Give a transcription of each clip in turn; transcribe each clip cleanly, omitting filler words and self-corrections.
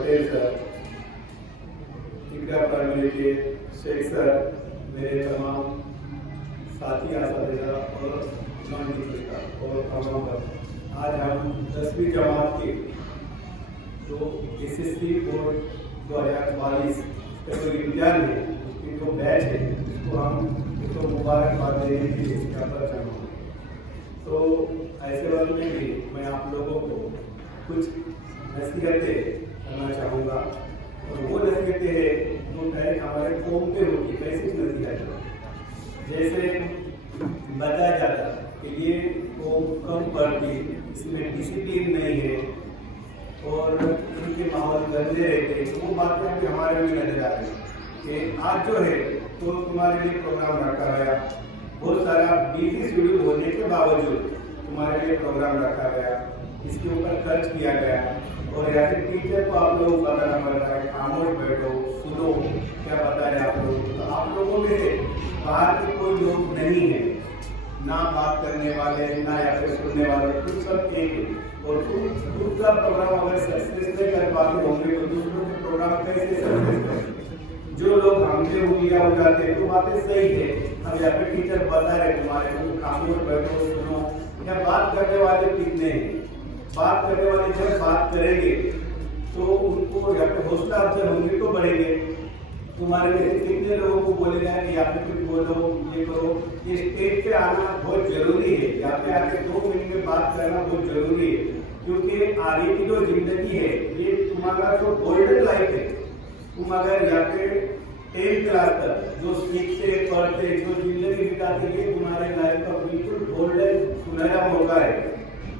Patel sir, Indira primary के Sheikh sir, मेरे तमाम साथी आसातिज़ा और नॉन टीचर और तमाम आज हम 10वीं जमात के जो एसएससी बोर्ड 2022 का जो इम्तिहान है उसकी जो बैच है उसको हम उसको मुबारकबाद देने के लिए यहाँ पर चाहूँगा। तो ऐसे वक्त में भी मैं आप लोगों को कुछ नसीहतें करना चाहूँगा और वो नसीहतें हैं जो है हमारे कौम पे होगी। कैसी नसीहत? जैसे बताया जाता कि ये कौम कम पढ़ती, इसमें डिसिप्लिन नहीं है और उनके माहौल गंदे रहते हैं। तो वो बातें अभी हमारे में नजर आ रही कि आज जो है तो तुम्हारे लिए प्रोग्राम रखा गया, बहुत सारा बिजी शेड्यूल होने के बावजूद तुम्हारे लिए प्रोग्राम रखा गया, इसके ऊपर खर्च किया गया और या फिर टीचर को आप लोग बताना पड़ता है खामोश बैठो सुनो क्या बता रहे आप लोग। तो आप लोगों में से बाहर के कोई लोग नहीं है, ना बात करने वाले ना या फिर सुनने वाले, तुम सब एक है। और तुम दूसरा प्रोग्राम अगर सक्सेस नहीं कर पाते होंगे तो दूसरों के प्रोग्राम कैसे सक्सेस करेंगे? जो लोग हमसे उंगलियां उठाते हैं तो बातें सही है, अब यहाँ पे टीचर बता रहे तुम्हारे को खामोश बैठो सुनो। या बात करने वाले कितने हैं? बात करने वाले जब बात करेंगे तो उनको या पे हौसला अफजाई होंगे तो बढ़ेंगे। तुम्हारे जैसे कितने लोगों को बोलेगा कि यहाँ पे कुछ बोलो ये करो। ये स्टेज पे आना बहुत जरूरी है, यहाँ पे आके 2 मिनट में बात करना बहुत जरूरी है, क्योंकि आगे की जो जिंदगी है ये तुम्हारा जो गोल्डन लाइफ है। तुम अगर यहाँ पे 10th क्लास तक जो सीखते पढ़ते जो जिंदगी बिताते ये तुम्हारे लाइफ का बिल्कुल गोल्डन सुनहरा मौका है।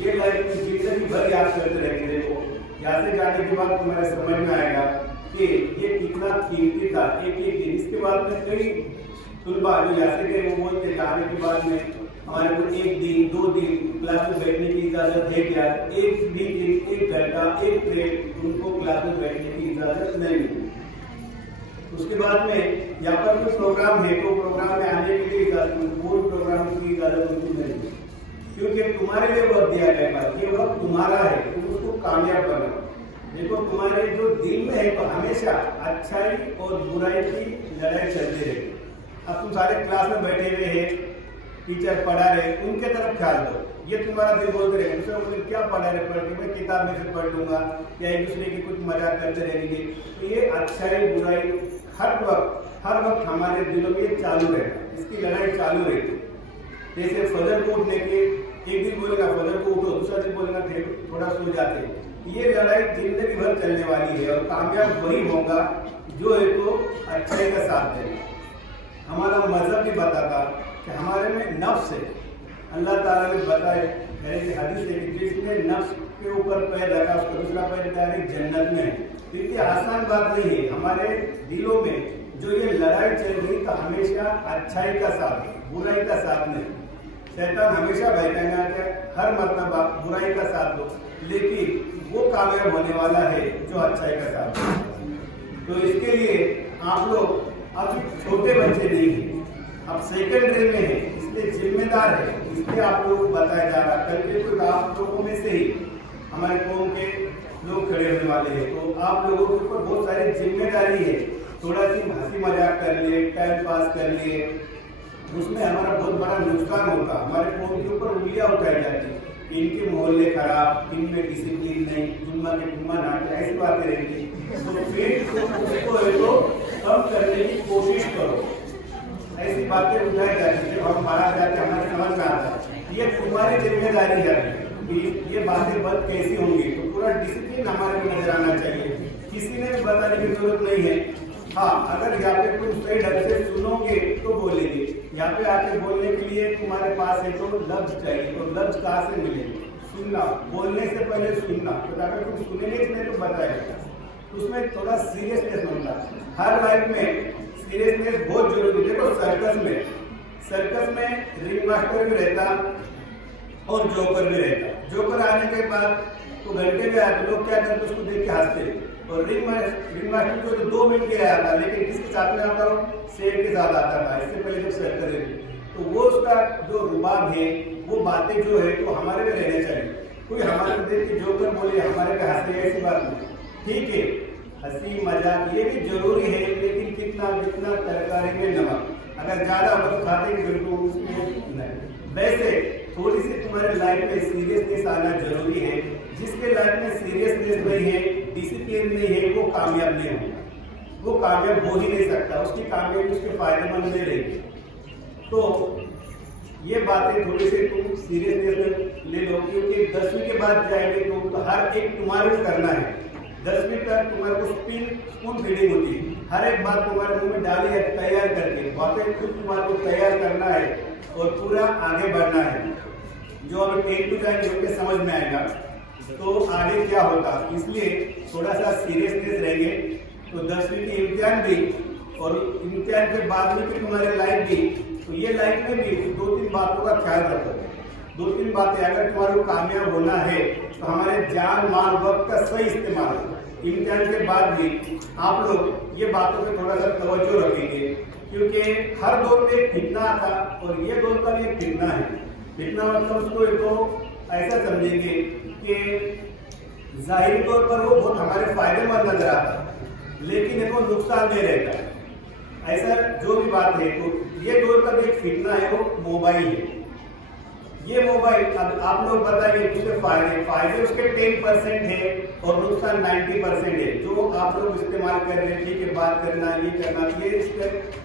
ये लाइफ में जिंदगी भर याद करते रहेंगे। देखो यहाँ से जाने के बाद तुम्हारे समझ में आएगा कि ये कितना कीमती था एक दिन। इसके बाद में कई तुलबा जो यहाँ से गए वो बोलते जाने के बाद में हमारे को 1 दिन 2 दिन क्लास में बैठने की इजाजत है क्या? 1 घंटा 1 पीरियड उनको क्लास में बैठने की इजाजत नहीं मिली। उसके बाद में यहाँ पर कोई प्रोग्राम है तो प्रोग्राम में आने के लिए इजाजत, कोई प्रोग्राम की इजाजत उनको नहीं मिली, क्योंकि तुम्हारे लिए वक्त दिया गया। ये वक्त तुम्हारा है, तुम उसको कामयाब करना। देखो तुम्हारे जो दिल में है तो हमेशा अच्छाई और बुराई की लड़ाई चलती रहेगी। अब तुम सारे क्लास में बैठे हुए हैं, टीचर पढ़ा रहे, उनके तरफ ख्याल दो। ये तुम्हारा दिल बोलते रहेगा दूसरे मुझे क्या पढ़ा रहे पढ़ के मैं किताब में से पढ़ लूंगा या एक दूसरे की कुछ मजाक करते रहेंगे। तो ये अच्छाई बुराई हर वक्त हमारे दिलों में ये चालू रहेगा, इसकी लड़ाई चालू रहेगी। जैसे फजर को उठने के एक दिन बोलेगा फजर को उठो, दूसरा दिन बोलेगा थोड़ा सो जाते। ये लड़ाई जिंदगी भर चलने वाली है और कामयाब वही होगा जो है तो अच्छाई का साथ देगा। हमारा मजहब भी बताता कि हमारे में नफ्स है। अल्लाह ताला ने बताए मेरे की हदीस है कि जिसने नफ्स के ऊपर पैर रखा उसका दूसरा पैर डायरेक्ट जन्नत में है। इतनी आसान बात नहीं है। हमारे दिलों में जो ये लड़ाई चल रही तो हमेशा अच्छाई का साथ है, बुराई का साथ नहीं। शैतान हमेशा बहकाएगा कि हर मर्तबा बुराई का साथ दो, लेकिन वो कामयाब होने वाला है जो अच्छाई का साथ दो। तो इसके लिए आप लोग अभी छोटे बच्चे नहीं हैं, अब सेकेंडरी में है, इसलिए जिम्मेदार है। इसलिए आप लोगों को बताया जा रहा है कल के कुछ आप लोगों में से ही हमारे कौम के लोग खड़े होने वाले हैं। तो आप लोगों के ऊपर बहुत सारी जिम्मेदारी है। थोड़ा सी हंसी मजाक कर लिए, टाइम पास कर लिए, उसमें हमारा बहुत बड़ा नुकसान होता। हमारे कौम के ऊपर उंगलियां उठाई जाती, इनके मोहल्ले खराब, इनमें डिसिप्लिन नहीं, जुम्मा के जुम्मा नाटे, ऐसी बातें रहेंगी। तो फिर उसको कम करने की कोशिश करो। ऐसी बातें उठाई जाती है और बाहर जाके हमारे समझ में आता है ये तुम्हारी जिम्मेदारी है कि ये बातें बंद कैसी होंगी। तो पूरा डिसिप्लिन हमारे को नजर आना चाहिए, किसी ने भी बताने की जरूरत नहीं है। हाँ, अगर यहाँ पे तुम सही ढंग से सुनोगे तो बोलेंगे। यहाँ पे आके बोलने के लिए तुम्हारे पास है तो लफ्ज चाहिए, तो लफ्ज कहाँ से मिलेंगे? सुनना, बोलने से पहले सुनना। तो अगर तुम सुनेंगे नहीं तो बताएगा, उसमें थोड़ा सीरियसनेस होता है। हर लाइफ में सीरियसनेस बहुत जरूरी है। देखो सर्कस में रिंग मास्टर भी रहता और जोकर भी रहता। जोकर आने के बाद तो घंटे में आते, लोग क्या करते उसको देख के हंसते। और रिंग मास्टर जो 2 मिनट के आया था, लेकिन किसके साथ में आता हो? शेर के साथ आता था। इससे पहले जब सर्कस है तो वो उसका जो रुबाब है, वो बातें जो है तो हमारे में रहने चाहिए। कोई हमारे देख के जोकर बोले हमारे पे हंसे, ऐसी बात नहीं। ठीक है, हंसी मजाक ये भी जरूरी है, लेकिन कितना जितना तरकारी में नमक, अगर ज्यादा वक्त खाते हैं बिल्कुल उसमें नहीं। वैसे थोड़ी सी तुम्हारे लाइफ में सीरियसनेस आना जरूरी है। जिसके लाइफ में सीरियसनेस नहीं है, डिसिप्लिन नहीं है, वो कामयाब नहीं होगा, वो कामयाब हो ही नहीं सकता, उसकी कामयाबी उसके फायदेमंद नहीं रहेगी। तो ये बातें थोड़ी सी तुम सीरियसनेस में ले लो, क्योंकि 10वीं के बाद जाएंगे तो हर एक तुम्हारे को करना है। 10वीं तक तुम्हारे को स्पून फीडिंग होती है, हर एक बात तुम्हारे मुंह में डाली है तैयार करके, बातें खुद तुम्हारे को तैयार करना है और पूरा आगे बढ़ना है। जो अभी 10 टू जाएंगे उनके समझ में आएगा तो आगे क्या होगा, इसलिए थोड़ा सा सीरियसनेस रहेंगे। तो 10वीं की इम्तिहान भी और इम्तिहान के बाद में तुम्हारी लाइफ भी, तो ये लाइफ में भी 2-3 बातों का ख्याल रखो। 2-3 बातें, अगर तुम्हारे को कामयाब होना है तो हमारे जान माल वक्त का सही इस्तेमाल, इम्तिहान के बाद भी आप लोग ये बातों पे थोड़ा सा तवज्जो रखेंगे, क्योंकि हर दौर में एक फितना था और ये दौर का भी एक फितना है। फितना मतलब उसको तो ऐसा समझेंगे कि जाहिर तौर पर वो बहुत हमारे फायदेमंद नजर आता है, लेकिन वो नुकसान दे रहता है। ऐसा जो भी बात है, तो ये दौर का भी एक फितना है, वो मोबाइल है। ये मोबाइल, अब आप लोग बताइए उसके फायदे उसके 10% है और नुकसान 90% है। जो आप लोग इस्तेमाल कर रहे हैं, ठीक है, बात करना, ये करना, ये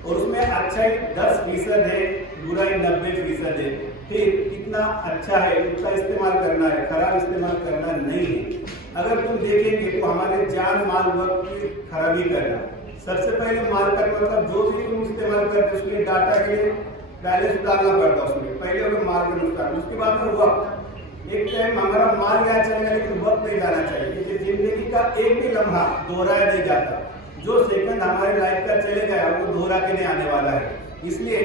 और उसमें अच्छाई 10% है, बुराई 90% है। फिर कितना अच्छा है उसका इस्तेमाल करना है, खराब इस्तेमाल करना नहीं है। अगर तुम देखेंगे तो हमारे जान माल वक्त की खराबी करना, सबसे पहले माल का मतलब जो भी तुम इस्तेमाल करते हो उसके डाटा के लिए बैलेंस डालना पड़ता है उसमें, पहले अगर माल का नुकसान, उसके बाद में वक्त। एक टाइम हमारा माल यहाँ चलेगा लेकिन वक्त नहीं जाना चाहिए, क्योंकि जिंदगी का एक भी लम्हा दोहराया नहीं जाता। जो सेकंड हमारे लाइफ का चले गया वो दोहरा के नहीं आने वाला है। इसलिए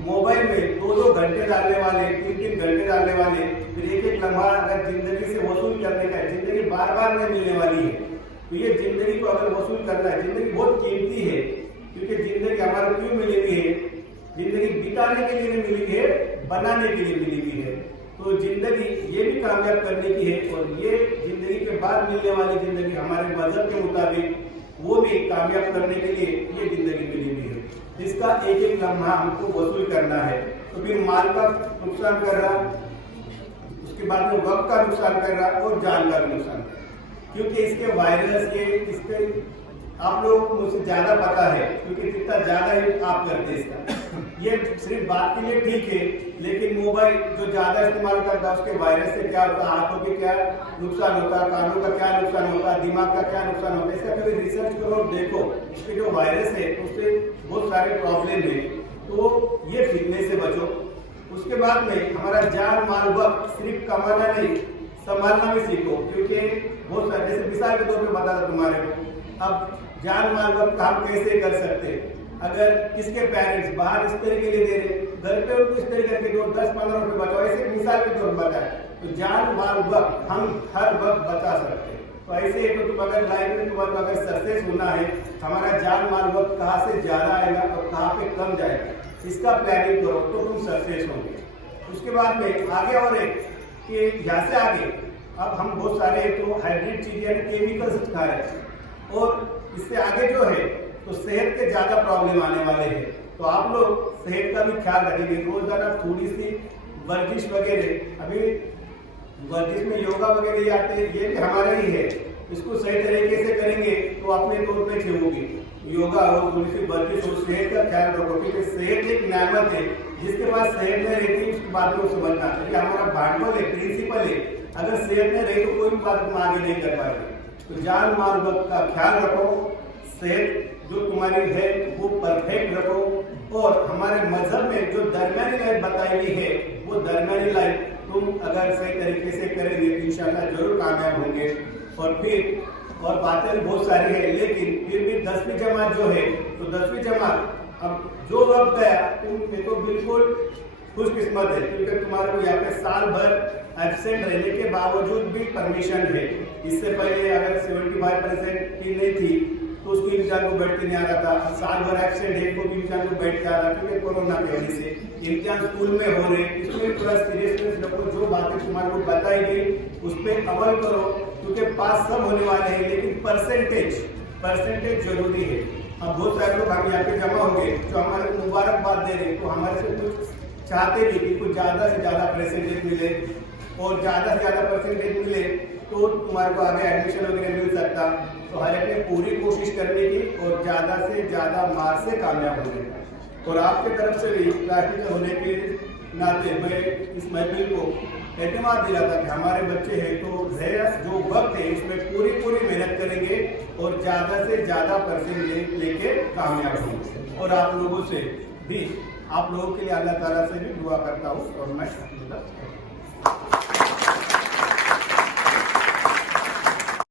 मोबाइल में 2-2 घंटे डालने वाले, 3-3 घंटे डालने वाले, फिर एक लम्हा अगर जिंदगी से वसूल करने का है, जिंदगी बार बार नहीं मिलने वाली है, तो ये जिंदगी को अगर वसूल करना है, जिंदगी बहुत कीमती है, क्योंकि जिंदगी हमारा क्यों मिली हुई है, जिंदगी बिताने के लिए नहीं मिली है, बनाने के लिए मिली हुई है। तो जिंदगी ये भी कामयाब करने की है, और ये जिंदगी के बाद मिलने वाली जिंदगी हमारे मजहब के मुताबिक वो भी कामयाब करने के लिए ये जिंदगी मिली हुई है। इसका एक एक लम्हा हमको वसूल करना है। तो फिर माल का नुकसान कर रहा, उसके बाद में वक्त का नुकसान कर रहा और जान का भी नुकसान कर रहा, क्योंकि इसके वायरस के इसके आप लोग को मुझसे ज्यादा पता है, क्योंकि जितना ज्यादा यूज आप करते हैं इसका। ये सिर्फ बात के लिए ठीक है, लेकिन मोबाइल जो ज्यादा इस्तेमाल करता है उसके वायरस से क्या होता है, आंखों के क्या नुकसान होता है, कानों का क्या नुकसान होता है, दिमाग का क्या नुकसान होता है, इसका कभी रिसर्च करो और देखो। इसके जो वायरस है उससे बहुत सारे प्रॉब्लम है, तो ये फिटनेस से बचो। उसके बाद में हमारा जान माल वक्त सिर्फ कमाना नहीं, संभालना भी सीखो, क्योंकि बहुत सारे, जैसे मिसाल के तौर पर बता था तुम्हारे को, अब जान माल वक्त काम कैसे कर सकते हैं। अगर किसके पेरेंट्स बाहर इस तरीके लिए दे रहे, घर पे उनको इस तरीके करके दो, 10-15 रुपए बचाओ, ऐसे मिसाल के तौर पर बताए, तो जान माल वक्त हम हर वक्त बचा सकते हैं। तो ऐसे ही तो तुम अगर लाइफ में तुम्हारा अगर सक्सेस होना है, हमारा जान माल वक्त कहाँ से ज्यादा आएगा और कहाँ पे कम जाएगा, इसका प्लानिंग करो तो तुम सक्सेस होंगे। उसके बाद में आगे और एक कि यहाँ से आगे अब हम बहुत सारे तो हाइब्रिड चीजें केमिकल्स खा रहे हैं, और इससे आगे जो है तो सेहत के ज्यादा प्रॉब्लम आने वाले हैं। तो आप लोग सेहत का भी ख्याल रखेंगे, रोजाना थोड़ी सी वर्जिश वगैरह, अभी वर्जिश में योगा वगैरह आते हैं, ये भी हमारे ही है, इसको सही तरीके से करेंगे तो अपने तौर पे होगी। योगा हो, थोड़ी सी वर्जिश हो, सेहत का ख्याल रखो, क्योंकि सेहत एक नेमत है, जिसके पास सेहत नहीं रहती उसकी बात को समझना चाहिए। हमारा भांडवल है, प्रिंसिपल है, अगर सेहत नहीं रही तो कोई भी बात तुम आगे नहीं कर पाएंगे। तो जान माल वक्त का ख्याल रखो, सेहत जो तुम्हारी है वो परफेक्ट रखो, और हमारे मजहब में जो दरमियानी लाइफ बताई गई है वो दरमियानी लाइफ तुम अगर सही तरीके से करेंगे तो इंशाल्लाह जरूर कामयाब होंगे। और बातें बहुत सारी है, लेकिन फिर भी 10वीं जमात जो है, तो 10वीं जमात अब जो वक्त गया तुम तो बिल्कुल खुशकिस्मत है, क्योंकि तुम्हारे को यहाँ पे साल भर एब्सेंट रहने के बावजूद भी परमिशन है। इससे पहले अगर 75% की नहीं थी तो उसको इम्तिहान को बैठ के नहीं आ रहा था, साल भर एब्सेंट है तो भी इम्तिहान को बैठ के आ रहा, क्योंकि कोरोना की वजह से इम्तिहान स्कूल में हो रहे, इसमें थोड़ा सीरियसनेस रखो, जो बातें तुम्हारे को बताई गई उस पर अमल करो, क्योंकि पास सब होने वाले हैं, लेकिन परसेंटेज जरूरी है। अब बहुत सारे लोग हम यहाँ पे जमा हो गए जो हमारे को मुबारकबाद दे रहे, तो हमारे से कुछ चाहते भी कि कुछ ज़्यादा से ज़्यादा परसेंटेज मिले, और ज़्यादा से ज़्यादा परसेंटेज मिले तो तुम्हारे को आगे एडमिशन वगैरह मिल सकता। तो हर एक ने पूरी कोशिश करने की और ज़्यादा से ज़्यादा मार्क्स से कामयाब होने का। और आपके तरफ से भी क्लास टीचर होने के नाते मैं इस महफिल को एतमाद दिलाता कि हमारे बच्चे हैं तो जो वक्त है इसमें पूरी मेहनत करेंगे और ज़्यादा से ज़्यादा परसेंटेज लेके कामयाब होंगे। और आप लोगों से भी, आप लोगों के लिए अल्लाह ताला से भी दुआ करता हूँ और मैं